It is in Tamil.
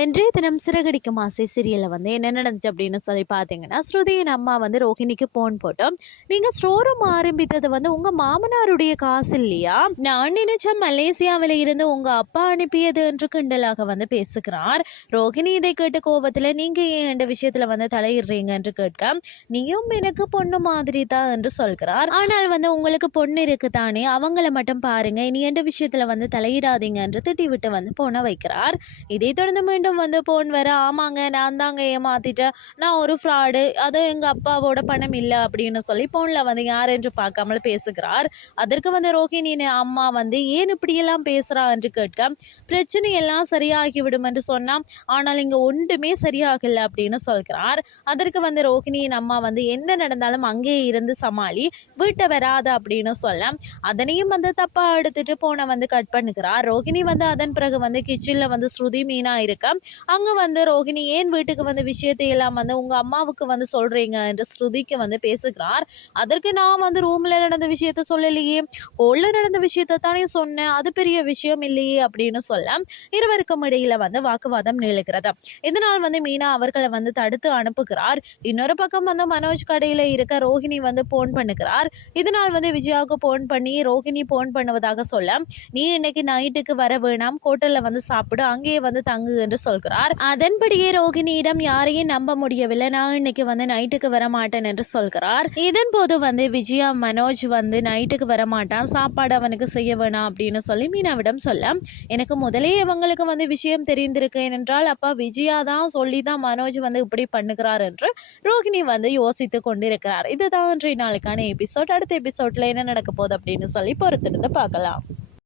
இன்றைய தினம் சிறகடிக்கும் ஆசை சீரியலில் வந்து என்ன நடந்துச்சு அப்படின்னு சொல்லி பார்த்தீங்கன்னா ஸ்ருதியின் அம்மா வந்து ரோஹிணிக்கு போன் போட்டோம். நீங்கள் ஸ்டோர் ரூம் ஆரம்பித்தது வந்து உங்கள் மாமனாருடைய காசு இல்லையா? நான் நினைச்சேன் மலேசியாவில் இருந்து உங்கள் அப்பா அனுப்பியது என்று கிண்டலாக வந்து பேசுகிறார். ரோஹிணி இதை கேட்ட கோபத்தில் நீங்கள் ஏன் இந்த விஷயத்தில் வந்து தலையிடுறீங்க? என்று கேட்க நீயும் எனக்கு பொண்ணு மாதிரி தான் என்று சொல்கிறார். ஆனால் வந்து உங்களுக்கு பொண்ணு இருக்கு தானே அவங்கள மட்டும் பாருங்க. இனி எந்த விஷயத்தில் வந்து தலையிடாதீங்க என்று திட்டிவிட்டு வந்து போன வைக்கிறார். இதை தொடர்ந்து மீண்டும் வந்து போன் வர ஆமாங்க நான் தாங்க ஏமாத்திட்டேன். நான் ஒரு ஃப்ராடு அது எங்கள் அப்பாவோட பணம் இல்லை அப்படின்னு சொல்லி ஃபோனில் வந்து யார் என்று பார்க்காமல் பேசுகிறார். அதற்கு வந்து ரோஹிணியின் அம்மா வந்து ஏன் இப்படியெல்லாம் பேசுகிறா என்று கேட்க பிரச்சனை எல்லாம் சரியாகிவிடும் என்று சொன்னால் ஆனால் இங்கே ஒன்றுமே சரியாகல அப்படின்னு சொல்கிறார். அதற்கு வந்து ரோஹிணியின் அம்மா வந்து என்ன நடந்தாலும் அங்கேயே இருந்து சமாளி வீட்டை வராது அப்படின்னு சொல்ல அதனையும் வந்து தப்பாக எடுத்துட்டு போனை வந்து கட் பண்ணுகிறார். ரோஹிணி வந்து அதன் பிறகு வந்து கிச்சனில் வந்து ஸ்ருதி மீனா இருக்க அங்கே வந்து ரோஹிணி ஏன் வீட்டுக்கு வந்து விஷயத்தை எல்லாம் வந்து உங்கள் அம்மாவுக்கு வந்து சொல்கிறீங்க என்று ஸ்ருதிக்கு வந்து பேசுகிறார். அதற்கு நான் வந்து ரூமில் நடந்த விஷயத்த சொல்லலையே. கோல்ல நடந்த விஷயத்தை தானே சொன்னேன். அது பெரிய விஷயம் இல்லையே அப்படின்னு சொல்ல இருவருக்கும் இடையில வந்து வாக்குவாதம் நிலுகிறது இதனால் வந்து மீனா அவர்களை வந்து தடுத்து அனுப்புகிறார். இன்னொரு பக்கம் வந்து மனோஜ் கடையில் இருக்க ரோஹிணி வந்து போன் பண்ணுகிறார். இதனால் வந்து விஜயாவுக்கு போன் பண்ணி ரோஹிணி போன் பண்ணுவதாக சொல்ல நீ இன்னைக்கு நைட்டுக்கு வர வேணாம். ஹோட்டலில் வந்து சாப்பிடு. அங்கேயே வந்து தங்கு என்று சொல்கிறார். அதன்படியே ரோகிணியிடம் யாரையும் நம்ப முடியவில்லை. நான் இன்னைக்கு வந்து நைட்டுக்கு வர மாட்டேன் என்று சொல்கிறார். இதன் போது வந்து விஜயா மனோஜ் வந்து நைட்டுக்கு வர மாட்டான் சாப்பாடு அவனுக்கு செய்ய வேணாம் அப்படின்னு சொல்லி மீனாவிடம் சொல்ல எனக்கு முதலே இவங்களுக்கு வந்து விஷயம் தெரிந்திருக்கு ஏனென்றால் அப்பா விஜயா தான் சொல்லி தான் மனோஜ் வந்து இப்படி பண்ணுகிறார் என்று ரோகிணி வந்து யோசித்து கொண்டிருக்கிறார். இதுதான் இன்றைய நாளுக்கான எபிசோட். அடுத்த எபிசோட்ல என்ன நடக்க போகுது அப்படின்னு சொல்லி பொறுத்திருந்து பார்க்கலாம்.